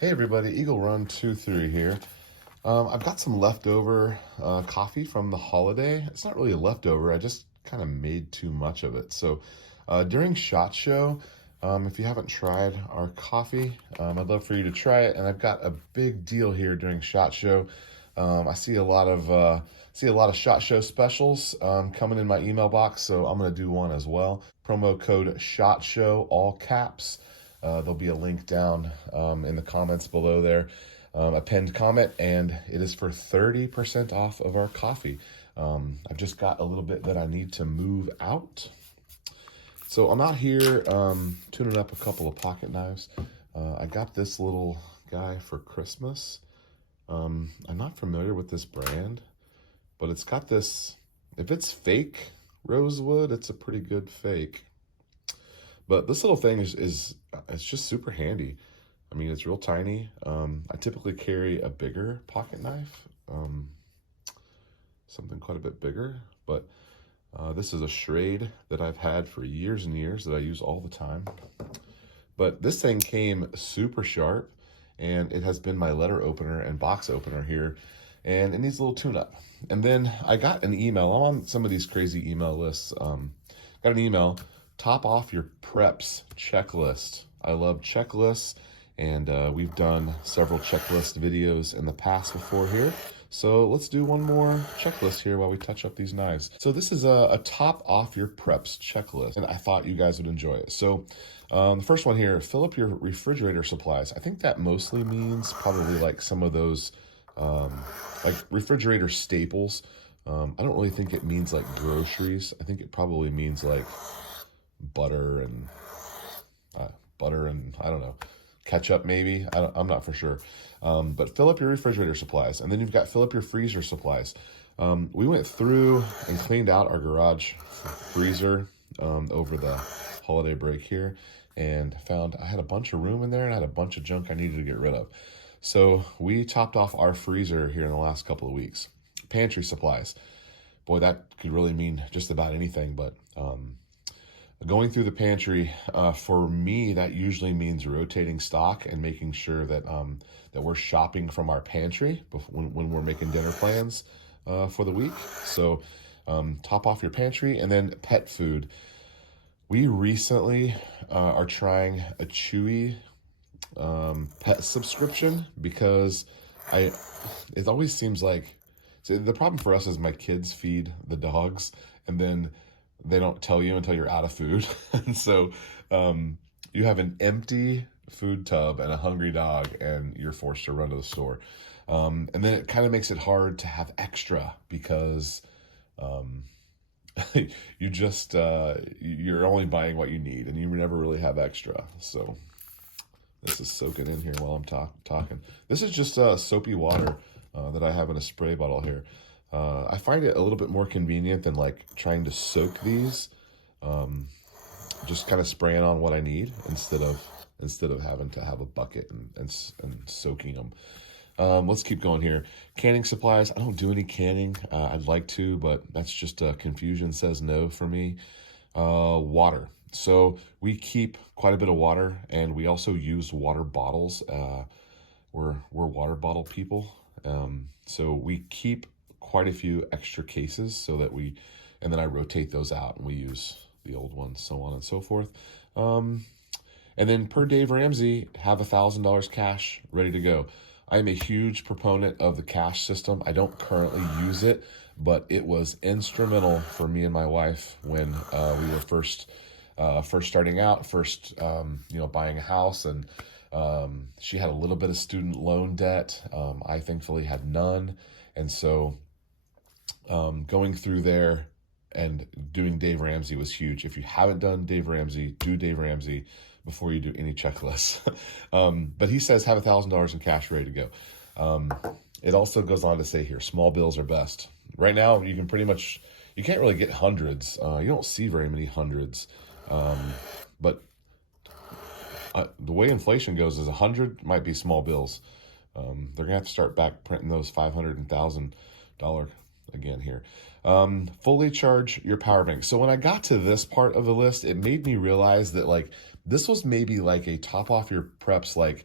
Hey everybody, Eagle Run 23 here. I've got some leftover coffee from the holiday. It's not really a leftover, I just kind of made too much of it. So during SHOT Show, if you haven't tried our coffee, I'd love for you to try it. And I've got a big deal here during SHOT Show. I see a lot of SHOT Show specials coming in my email box, so I'm going to do one as well. Promo code SHOT SHOW, all caps. There'll be a link down in the comments below there, a pinned comment, and it is for 30% off of our coffee. I've just got a little bit that I need to move out. So I'm out here tuning up a couple of pocket knives. I got this little guy for Christmas. I'm not familiar with this brand, but it's got this, if it's fake rosewood, it's a pretty good fake. But this little thing is it's just super handy. I mean, it's real tiny. I typically carry a bigger pocket knife, something quite a bit bigger, but this is a Schrade that I've had for years and years that I use all the time. But this thing came super sharp, and it has been my letter opener and box opener here, and it needs a little tune-up. And then I got an email. I'm on some of these crazy email lists. Got an email, top off your preps checklist. I love checklists, and we've done several checklist videos in the past before here. So let's do one more checklist here while we touch up these knives. So this is a top off your preps checklist, and I thought you guys would enjoy it. So the first one here, fill up your refrigerator supplies. I think that mostly means probably like some of those like refrigerator staples. I don't really think it means like groceries. I think it probably means like butter and I don't know, ketchup maybe. I'm not for sure. But fill up your refrigerator supplies, and then you've got fill up your freezer supplies. We went through and cleaned out our garage freezer over the holiday break here, and found I had a bunch of room in there and I had a bunch of junk I needed to get rid of. So we topped off our freezer here in the last couple of weeks. Pantry supplies. Boy, that could really mean just about anything, but going through the pantry, for me, that usually means rotating stock and making sure that that we're shopping from our pantry when we're making dinner plans for the week. So top off your pantry, and then pet food. We recently are trying a Chewy pet subscription because it always seems like, so the problem for us is my kids feed the dogs, and then they don't tell you until you're out of food. And so you have an empty food tub and a hungry dog, and you're forced to run to the store. And then it kind of makes it hard to have extra because you're only buying what you need, and you never really have extra. So this is soaking in here while I'm talking. This is just soapy water that I have in a spray bottle here. I find it a little bit more convenient than like trying to soak these. Just kind of spraying on what I need instead of having to have a bucket and soaking them. Let's keep going here. Canning supplies. I don't do any canning. I'd like to, but that's just confusion says no for me. Water. So we keep quite a bit of water, and we also use water bottles. We're water bottle people. So we keep quite a few extra cases and then I rotate those out and we use the old ones, so on and so forth. And then Per Dave Ramsey, have $1,000 cash ready to go. I'm a huge proponent of the cash system. I don't currently use it, but it was instrumental for me and my wife when we were first starting out, buying a house, and she had a little bit of student loan debt. I thankfully had none. And so going through there and doing Dave Ramsey was huge. If you haven't done Dave Ramsey, do Dave Ramsey before you do any checklists. But he says have $1,000 in cash ready to go. It also goes on to say here, small bills are best. Right now, you can't really get hundreds. You don't see very many hundreds. But the way inflation goes is 100 might be small bills. They're gonna have to start back printing those $500 and $1,000 again here. Fully charge your power bank. So when I got to this part of the list, it made me realize that like this was maybe like a top off your preps, like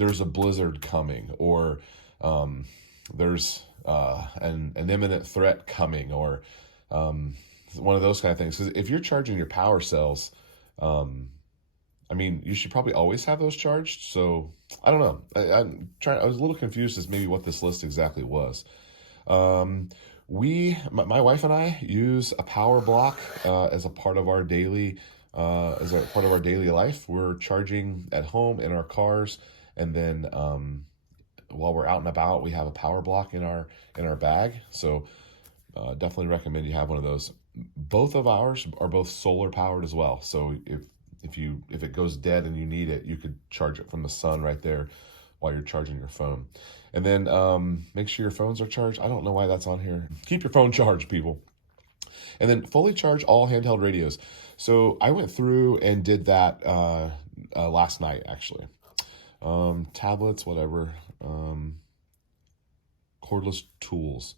there's a blizzard coming, or there's an imminent threat coming, or one of those kind of things. Because if you're charging your power cells, I mean, you should probably always have those charged. So I don't know. I was a little confused as maybe what this list exactly was. My wife and I use a power block as a part of our daily life. We're charging at home in our cars, and then while we're out and about, we have a power block in our bag. So definitely recommend you have one of those. Both of ours are both solar powered as well. So if it goes dead and you need it, you could charge it from the sun right there while you're charging your phone. And then make sure your phones are charged. I don't know why that's on here. Keep your phone charged, people. And then fully charge all handheld radios. So I went through and did that last night, actually. Tablets, whatever. Cordless tools.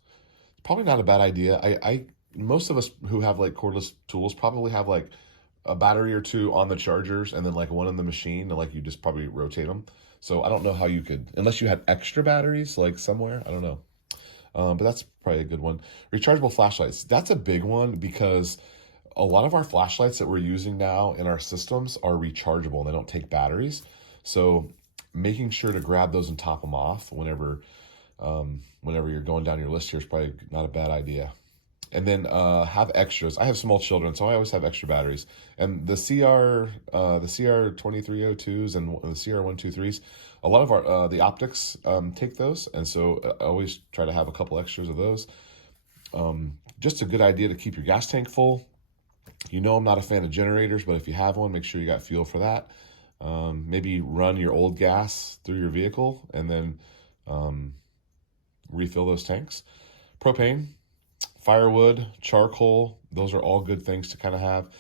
Probably not a bad idea. Most of us who have like cordless tools probably have like a battery or two on the chargers, and then like one in the machine, and like you just probably rotate them. So I don't know how you could, unless you had extra batteries like somewhere, I don't know. But that's probably a good one. Rechargeable flashlights. That's a big one because a lot of our flashlights that we're using now in our systems are rechargeable. They don't take batteries. So making sure to grab those and top them off whenever you're going down your list here is probably not a bad idea. And then have extras. I have small children, so I always have extra batteries. And the CR2302s and the CR123s, a lot of the optics take those, and so I always try to have a couple extras of those. Just a good idea to keep your gas tank full. You know I'm not a fan of generators, but if you have one, make sure you got fuel for that. Maybe run your old gas through your vehicle and then refill those tanks. Propane, firewood, charcoal, those are all good things to kind of have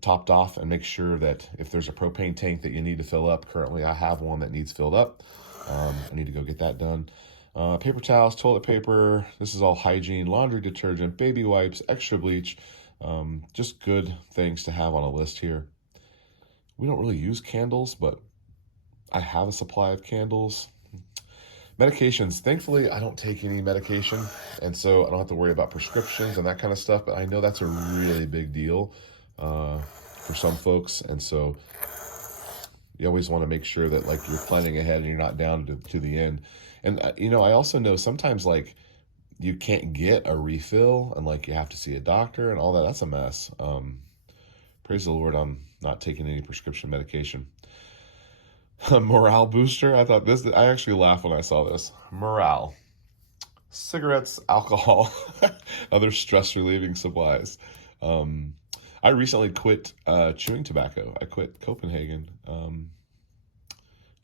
topped off, and make sure that if there's a propane tank that you need to fill up, currently I have one that needs filled up. I need to go get that done. Paper towels, toilet paper, this is all hygiene, laundry detergent, baby wipes, extra bleach, just good things to have on a list here. We don't really use candles, but I have a supply of candles. Medications. Thankfully, I don't take any medication, and so I don't have to worry about prescriptions and that kind of stuff, but I know that's a really big deal for some folks, and so you always want to make sure that like you're planning ahead and you're not down to the end. And I also know sometimes like you can't get a refill and like you have to see a doctor and all that. That's a mess. Praise the Lord, I'm not taking any prescription medication. Morale booster. I actually laughed when I saw this. Morale. Cigarettes, alcohol, other stress relieving supplies. I recently quit chewing tobacco. I quit Copenhagen.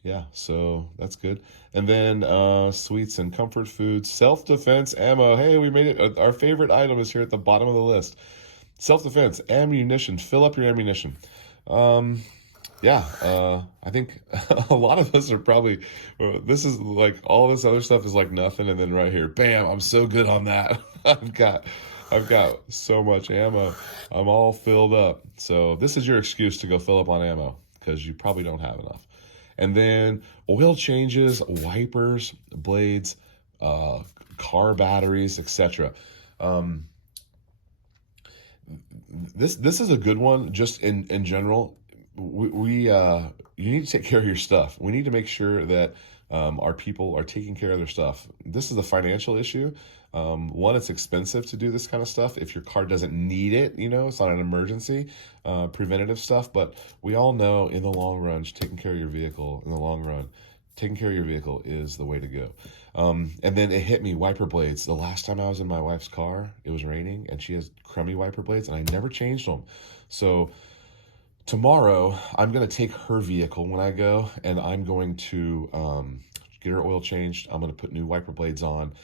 Yeah, so that's good. And then sweets and comfort foods, self-defense ammo. Hey, we made it. Our favorite item is here at the bottom of the list. Self-defense, ammunition. Fill up your ammunition. I think a lot of us are probably, this is like, all this other stuff is like nothing, and then right here, bam, I'm so good on that. I've got so much ammo. I'm all filled up. So this is your excuse to go fill up on ammo, because you probably don't have enough. And then oil changes, wipers, blades, car batteries, etc. This is a good one just in general. You need to take care of your stuff. We need to make sure that our people are taking care of their stuff. This is a financial issue. One, it's expensive to do this kind of stuff. If your car doesn't need it, it's not an emergency, preventative stuff. But we all know in the long run, just taking care of your vehicle in the long run, taking care of your vehicle is the way to go. And then it hit me, wiper blades. The last time I was in my wife's car, it was raining, and she has crummy wiper blades, and I never changed them. So tomorrow, I'm going to take her vehicle when I go, and I'm going to get her oil changed. I'm going to put new wiper blades on.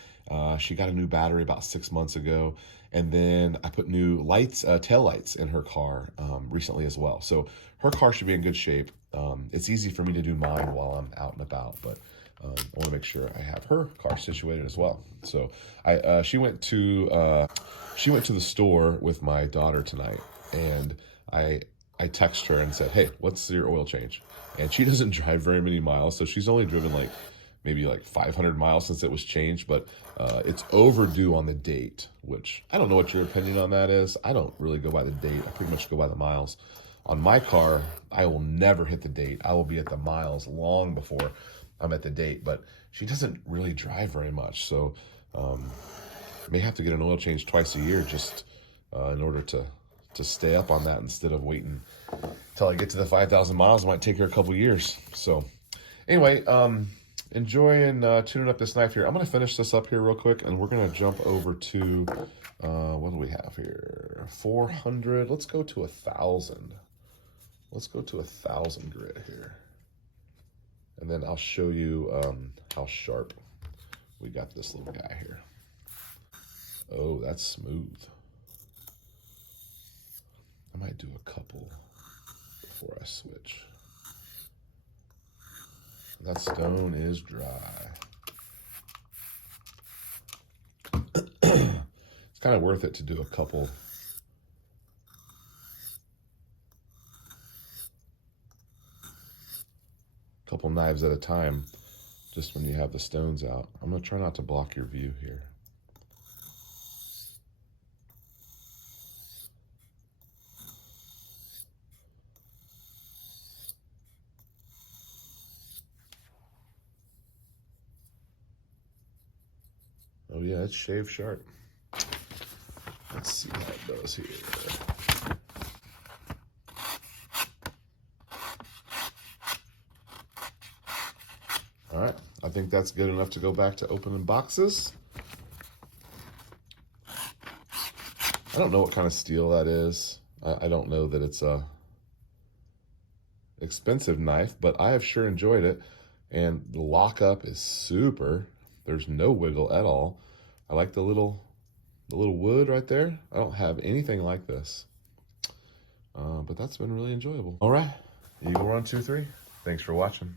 She got a new battery about 6 months ago, and then I put new lights, tail lights in her car recently as well. So her car should be in good shape. It's easy for me to do mine while I'm out and about, but I want to make sure I have her car situated as well. So she went to the store with my daughter tonight, and I I text her and said, hey, what's your oil change? And she doesn't drive very many miles, so she's only driven like maybe like 500 miles since it was changed, but it's overdue on the date, which I don't know what your opinion on that is. I don't really go by the date. I pretty much go by the miles. On my car, I will never hit the date. I will be at the miles long before I'm at the date, but she doesn't really drive very much, so may have to get an oil change twice a year just in order to stay up on that instead of waiting till I get to the 5,000 miles. It might take her a couple years. So anyway, enjoying tuning up this knife here. I'm going to finish this up here real quick, and we're going to jump over to, what do we have here? 400. Let's go to 1,000. Let's go to 1,000 grit here. And then I'll show you how sharp we got this little guy here. Oh, that's smooth. I might do a couple before I switch. That stone is dry. It's kind of worth it to do a couple. Couple knives at a time, just when you have the stones out. I'm going to try not to block your view here. Oh yeah, it's shave sharp. Let's see how it goes here. All right, I think that's good enough to go back to opening boxes. I don't know what kind of steel that is. I don't know that it's a expensive knife, but I have sure enjoyed it. And the lockup is super. There's no wiggle at all. I like the little wood right there. I don't have anything like this. But that's been really enjoyable. All right, Eagle Run 2-3. Thanks for watching.